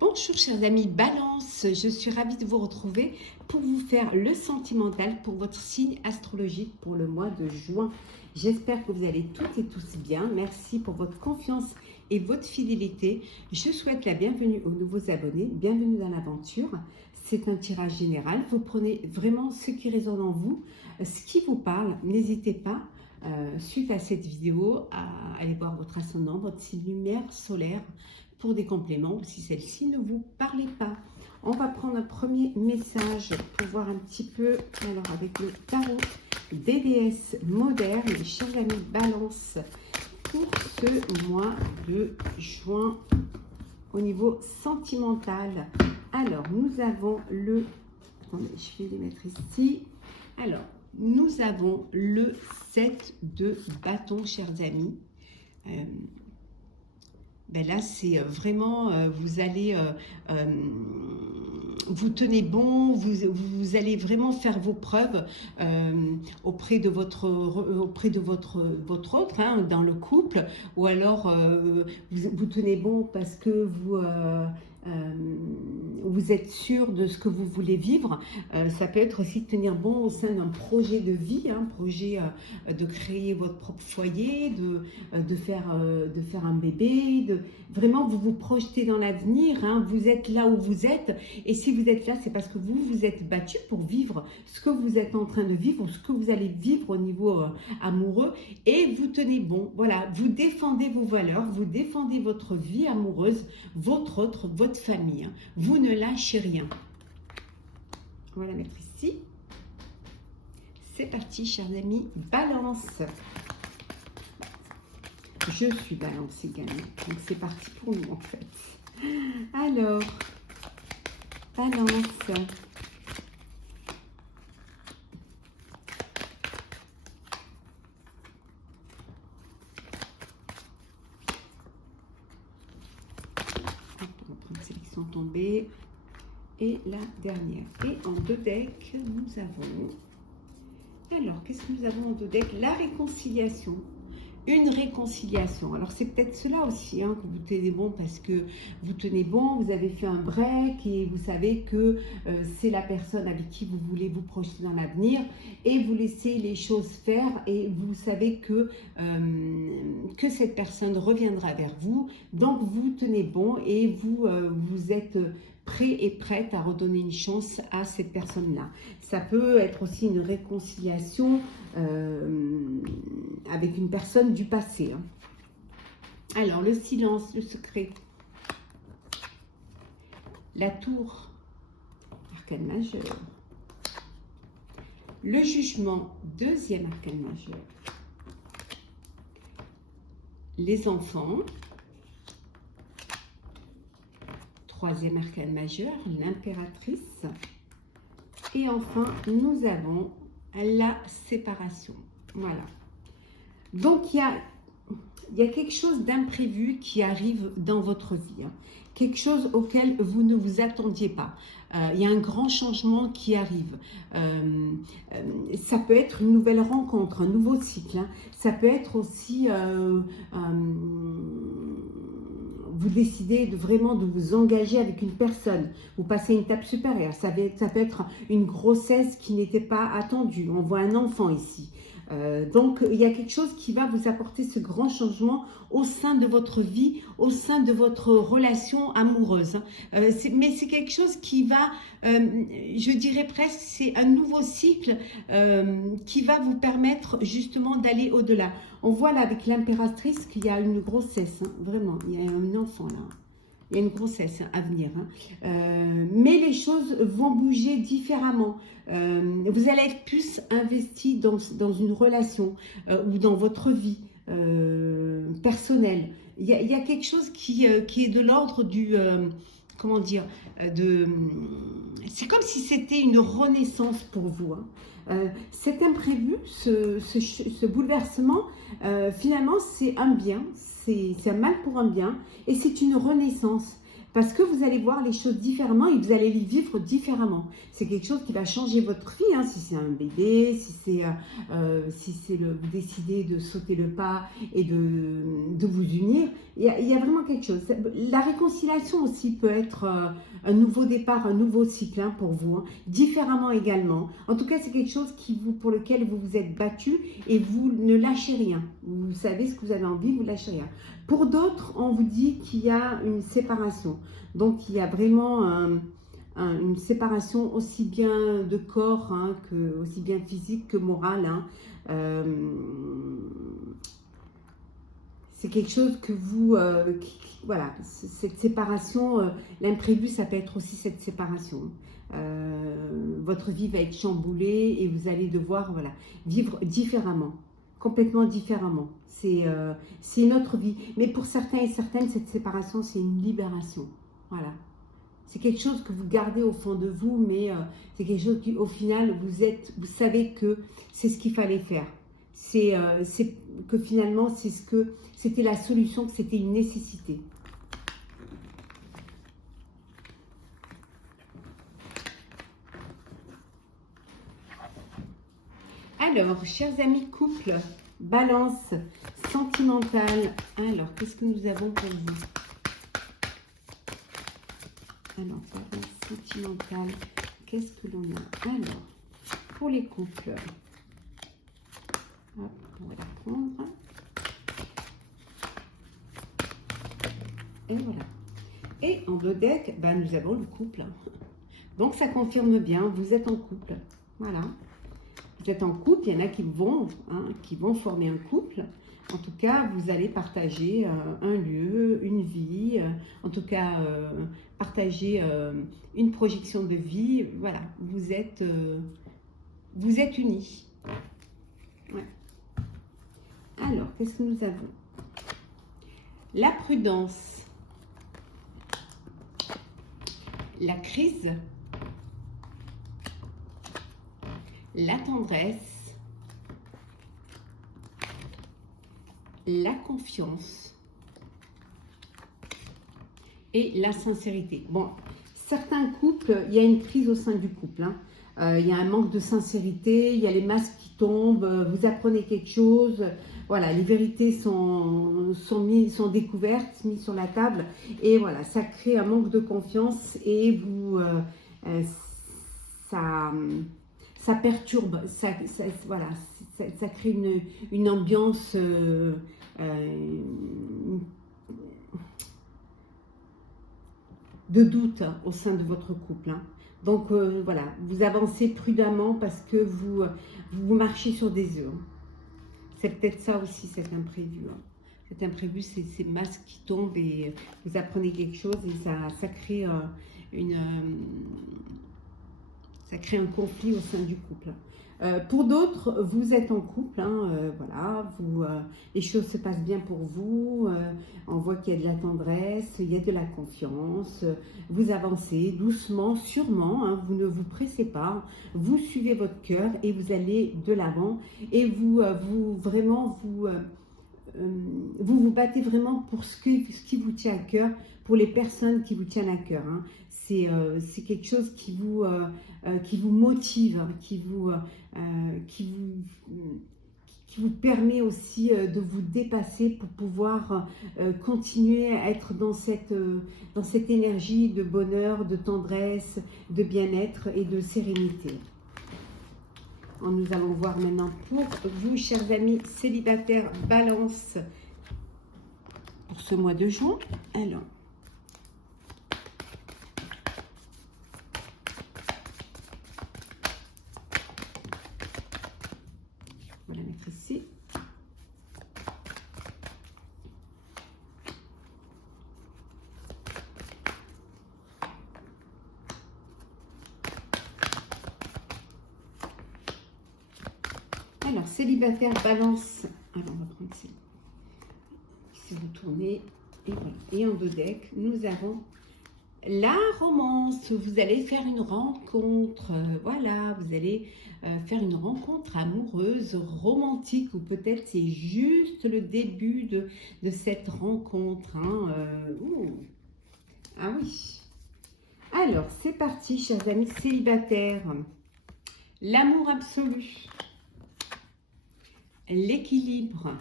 Bonjour chers amis Balance, je suis ravie de vous retrouver pour vous faire le sentimental pour votre signe astrologique pour le mois de juin. J'espère que vous allez toutes et tous bien. Merci pour votre confiance et votre fidélité. Je souhaite la bienvenue aux nouveaux abonnés. Bienvenue dans l'aventure. C'est un tirage général. Vous prenez vraiment ce qui résonne en vous, ce qui vous parle. N'hésitez pas, suite à cette vidéo, à aller voir votre ascendant, votre signe lumière solaire, pour des compléments ou si celle-ci ne vous parlait pas. On va prendre un premier message pour voir un petit peu, alors avec le tarot des déesses modernes, les chers amis Balance, pour ce mois de juin au niveau sentimental. Alors, nous avons le... Attendez, je vais les mettre ici. Alors, nous avons le 7 de bâton, chers amis. Ben là, c'est vraiment, vous allez, vous tenez bon, vous allez vraiment faire vos preuves auprès de votre autre, hein, dans le couple, ou alors vous tenez bon parce que vous êtes sûr de ce que vous voulez vivre. Ça peut être aussi tenir bon au sein d'un projet de vie, un projet de créer votre propre foyer, de faire un bébé, vraiment vous vous projetez dans l'avenir, hein, vous êtes là où vous êtes, et si vous êtes là, c'est parce que vous vous êtes battu pour vivre ce que vous êtes en train de vivre, ce que vous allez vivre au niveau amoureux, et vous tenez bon, voilà, vous défendez vos valeurs, vous défendez votre vie amoureuse, votre famille, hein. Vous ne lâchez rien. On va la mettre ici. C'est parti, chers amis Balance. Je suis Balance également, donc c'est parti pour nous en fait. Alors, Balance. Sélection tombée et la dernière, et en deux decks nous avons, alors qu'est-ce que nous avons en deux decks? La réconciliation, une réconciliation. Alors c'est peut-être cela aussi, hein, que vous tenez bon parce que vous tenez bon, vous avez fait un break et vous savez que c'est la personne avec qui vous voulez vous projeter dans l'avenir, et vous laissez les choses faire, et vous savez que cette personne reviendra vers vous, donc vous tenez bon et vous êtes prêt et prête à redonner une chance à cette personne-là. Ça peut être aussi une réconciliation avec une personne du passé, hein. Alors, le silence, le secret, la tour, arcane majeur, le jugement, deuxième arcane majeur, les enfants, troisième arcane majeur, l'impératrice, et enfin nous avons la séparation. Voilà, donc il y a quelque chose d'imprévu qui arrive dans votre vie, hein. Quelque chose auquel vous ne vous attendiez pas. Il y a un grand changement qui arrive. Ça peut être une nouvelle rencontre, un nouveau cycle, hein. Ça peut être aussi vous décidez vraiment de vous engager avec une personne, vous passez une étape supérieure, ça peut être une grossesse qui n'était pas attendue, on voit un enfant ici. Donc il y a quelque chose qui va vous apporter ce grand changement au sein de votre vie, au sein de votre relation amoureuse, hein. Mais c'est quelque chose qui va, je dirais presque, c'est un nouveau cycle qui va vous permettre justement d'aller au-delà. On voit là avec l'impératrice qu'il y a une grossesse, hein, vraiment, il y a un enfant là. Il y a une grossesse à venir, hein. Mais les choses vont bouger différemment. Vous allez être plus investi dans une relation ou dans votre vie personnelle. Il y a quelque chose qui est de l'ordre du... comment dire, c'est comme si c'était une renaissance pour vous, hein. Cet imprévu, ce bouleversement, finalement, c'est un bien, c'est un mal pour un bien, et c'est une renaissance. parce que vous allez voir les choses différemment et vous allez les vivre différemment. C'est quelque chose qui va changer votre vie, hein, si c'est un bébé, si c'est vous décidez de sauter le pas et de vous unir. Il y a vraiment quelque chose. La réconciliation aussi peut être un nouveau départ, un nouveau cycle, hein, pour vous, hein, différemment également. En tout cas, c'est quelque chose pour lequel vous vous êtes battu et vous ne lâchez rien. Vous savez ce que vous avez envie, vous ne lâchez rien. Pour d'autres, on vous dit qu'il y a une séparation. Donc, il y a vraiment une séparation aussi bien de corps, hein, aussi bien physique que morale. Hein. C'est quelque chose que vous... voilà, cette séparation, l'imprévu, ça peut être aussi cette séparation. Votre vie va être chamboulée et vous allez devoir, voilà, vivre différemment, complètement différemment. C'est une autre vie. Mais pour certains et certaines, cette séparation, c'est une libération. Voilà. C'est quelque chose que vous gardez au fond de vous, mais c'est quelque chose qui, au final, vous savez que c'est ce qu'il fallait faire. C'est que finalement, c'était la solution, que c'était une nécessité. Alors, chers amis couple, balance sentimentale. Alors, qu'est-ce que nous avons pour vous? Alors, balance sentimentale, qu'est-ce que l'on a? Alors, pour les couples, hop, on va la prendre. Et voilà. Et en deux decks, ben, nous avons le couple. Donc, ça confirme bien, vous êtes en couple. Voilà. Vous êtes en couple, il y en a qui vont former un couple. En tout cas, vous allez partager un lieu, une vie, en tout cas, partager une projection de vie. Voilà, vous êtes unis. Ouais. Alors, qu'est-ce que nous avons? La prudence, la crise, la tendresse, la confiance et la sincérité. Bon, certains couples, il y a une crise au sein du couple, hein. Il y a un manque de sincérité, il y a les masques qui tombent, vous apprenez quelque chose, voilà, les vérités sont découvertes, mises sur la table, et voilà, ça crée un manque de confiance et ça perturbe, voilà, ça crée une ambiance de doute au sein de votre couple, hein. Donc voilà, vous avancez prudemment parce que vous marchez sur des œufs. C'est peut-être ça aussi, cet imprévu, hein. Cet imprévu, c'est ces masques qui tombent et vous apprenez quelque chose et ça crée ça crée un conflit au sein du couple. Pour d'autres, vous êtes en couple, hein, voilà, les choses se passent bien pour vous, on voit qu'il y a de la tendresse, il y a de la confiance, vous avancez doucement, sûrement, hein, vous ne vous pressez pas, vous suivez votre cœur et vous allez de l'avant et vous vous battez vraiment pour ce qui vous tient à cœur, pour les personnes qui vous tiennent à cœur, hein. C'est quelque chose qui vous motive, qui vous permet aussi de vous dépasser pour pouvoir continuer à être dans cette énergie de bonheur, de tendresse, de bien-être et de sérénité. Nous allons voir maintenant pour vous, chers amis célibataires, balance, pour ce mois de juin. Alors, on va la mettre ici. Alors, célibataire, balance. Alors, on va prendre ici. Si vous tournez, et voilà. Et en deux decks, nous avons la romance. Vous allez faire une rencontre. Voilà, vous allez faire une rencontre amoureuse, romantique, ou peut-être c'est juste le début de cette rencontre, hein. Ah oui. Alors, c'est parti, chers amis célibataires. L'amour absolu, l'équilibre,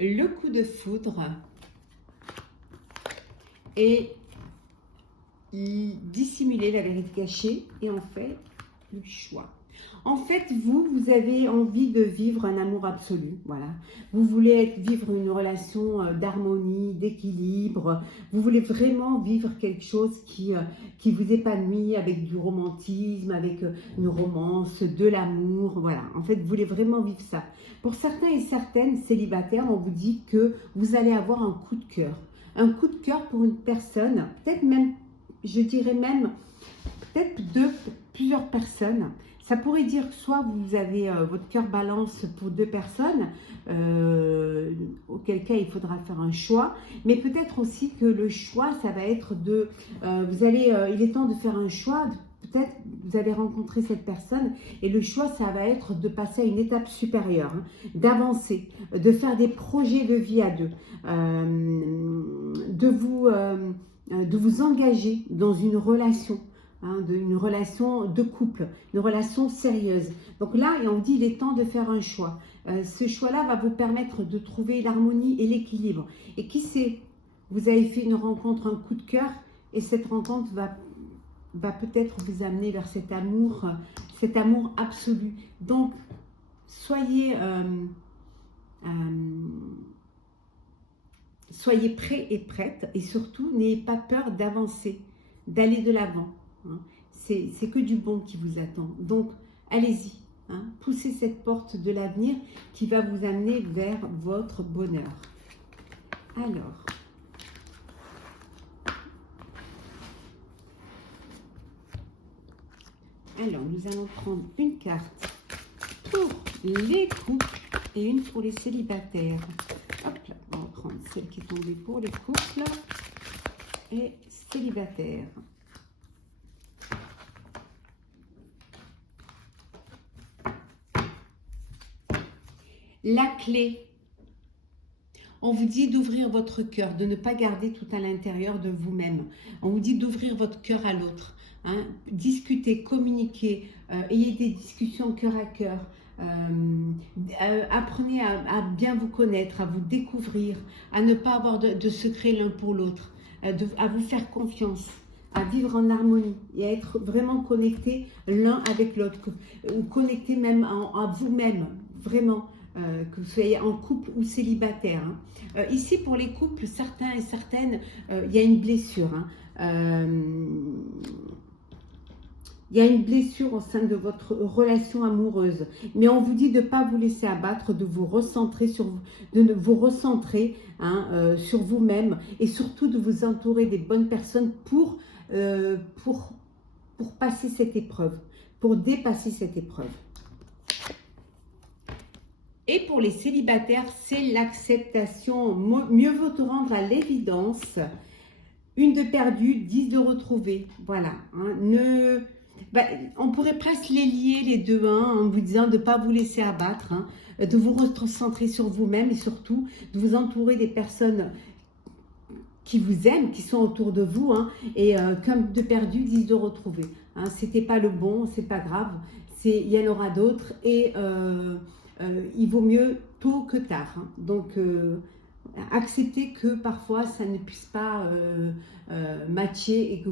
le coup de foudre et dissimuler la vérité cachée et en fait, le choix. En fait, vous avez envie de vivre un amour absolu, voilà. Vous voulez vivre une relation d'harmonie, d'équilibre. Vous voulez vraiment vivre quelque chose qui vous épanouit avec du romantisme, avec une romance, de l'amour, voilà. En fait, vous voulez vraiment vivre ça. Pour certains et certaines célibataires, on vous dit que vous allez avoir un coup de cœur. Un coup de cœur pour une personne, peut-être même, je dirais même, peut-être plusieurs personnes. Ça pourrait dire que soit vous avez votre cœur balance pour deux personnes, auquel cas il faudra faire un choix, mais peut-être aussi que le choix, ça va être de, il est temps de faire un choix, peut-être vous allez rencontrer cette personne et le choix, ça va être de passer à une étape supérieure, hein, d'avancer, de faire des projets de vie à deux, de vous engager dans une relation. Hein, une relation de couple, une relation sérieuse. Donc là, on dit il est temps de faire un choix. Ce choix-là va vous permettre de trouver l'harmonie et l'équilibre. Et qui sait, vous avez fait une rencontre, un coup de cœur, et cette rencontre va peut-être vous amener vers cet amour absolu. Donc, soyez prêts et prêtes, et surtout, n'ayez pas peur d'avancer, d'aller de l'avant. Hein. C'est que du bon qui vous attend. Donc, allez-y. Hein. Poussez cette porte de l'avenir qui va vous amener vers votre bonheur. Alors, nous allons prendre une carte pour les couples et une pour les célibataires. Hop là, on va prendre celle qui est tombée pour les couples et célibataires. La clé, on vous dit d'ouvrir votre cœur, de ne pas garder tout à l'intérieur de vous-même. On vous dit d'ouvrir votre cœur à l'autre. Hein. Discutez, communiquez, ayez des discussions cœur à cœur. Apprenez à bien vous connaître, à vous découvrir, à ne pas avoir de secrets l'un pour l'autre, à vous faire confiance, à vivre en harmonie et à être vraiment connectés l'un avec l'autre, ou connectés même à vous-même, vraiment. Que vous soyez en couple ou célibataire. Hein. Ici, pour les couples, certains et certaines, il y a une blessure. Hein. Il y a une blessure au sein de votre relation amoureuse. Mais on vous dit de ne pas vous laisser abattre, de vous recentrer sur vous-même et surtout de vous entourer des bonnes personnes pour passer cette épreuve, pour dépasser cette épreuve. Et pour les célibataires, c'est l'acceptation. Mieux vaut te rendre à l'évidence. Une de perdue, 10 de retrouvée. Voilà. Hein. On pourrait presque les lier les deux, hein, en vous disant de ne pas vous laisser abattre, hein, de vous recentrer sur vous-même et surtout de vous entourer des personnes qui vous aiment, qui sont autour de vous. Hein, et comme de perdu, 10 de retrouvée. Hein, c'était pas le bon, c'est pas grave. Il y en aura d'autres et il vaut mieux tôt que tard. Hein. Donc, acceptez que parfois ça ne puisse pas matcher et que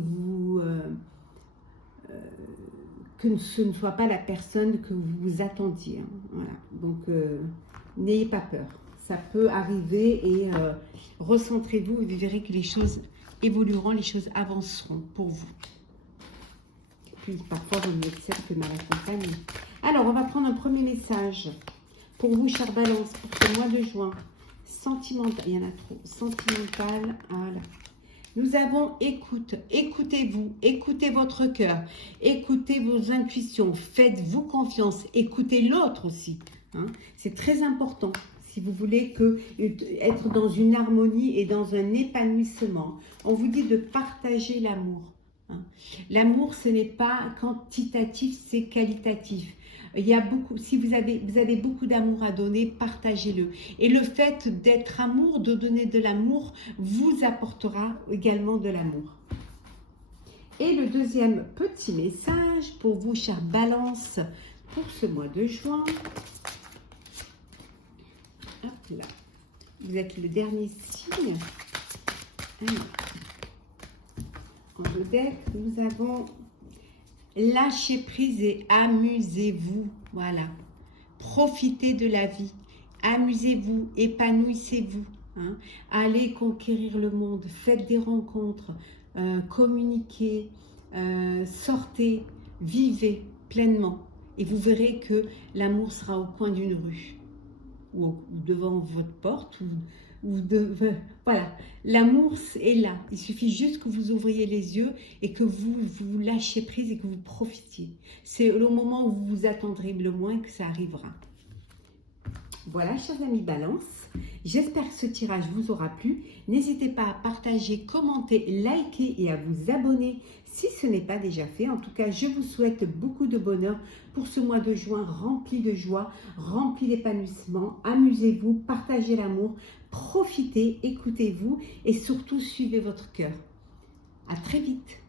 que ce ne soit pas la personne que vous vous attendiez. Hein. Voilà. Donc, n'ayez pas peur. Ça peut arriver et recentrez-vous et vous verrez que les choses évolueront, les choses avanceront pour vous. Puis, parfois, vous me dites que mal accompagné. Alors, on va prendre un premier message. Pour vous, chère Balance, pour ce mois de juin, sentimental, il y en a trop, sentimental, voilà. Nous avons écoute, écoutez-vous, écoutez votre cœur, écoutez vos intuitions, faites-vous confiance, écoutez l'autre aussi. Hein. C'est très important si vous voulez être dans une harmonie et dans un épanouissement. On vous dit de partager l'amour. Hein. L'amour, ce n'est pas quantitatif, c'est qualitatif. Il y a beaucoup, si vous avez beaucoup d'amour à donner, partagez-le. Et le fait d'être amour, de donner de l'amour, vous apportera également de l'amour. Et le deuxième petit message pour vous, chère Balance, pour ce mois de juin. Hop là. Vous êtes le dernier signe. Alors, en deux decks, nous avons lâcher prise et amusez-vous. Voilà. Profitez de la vie. Amusez-vous, épanouissez-vous. Hein. Allez conquérir le monde. Faites des rencontres. Communiquez. Sortez. Vivez pleinement. Et vous verrez que l'amour sera au coin d'une rue. Ou devant votre porte. Voilà, l'amour est là. Il suffit juste que vous ouvriez les yeux et que vous lâchiez prise et que vous profitiez. C'est le moment où vous vous attendrez le moins que ça arrivera. Voilà, chers amis Balance, j'espère que ce tirage vous aura plu. N'hésitez pas à partager, commenter, liker et à vous abonner si ce n'est pas déjà fait. En tout cas, je vous souhaite beaucoup de bonheur pour ce mois de juin rempli de joie, rempli d'épanouissement. Amusez-vous, partagez l'amour, profitez, écoutez-vous et surtout suivez votre cœur. À très vite.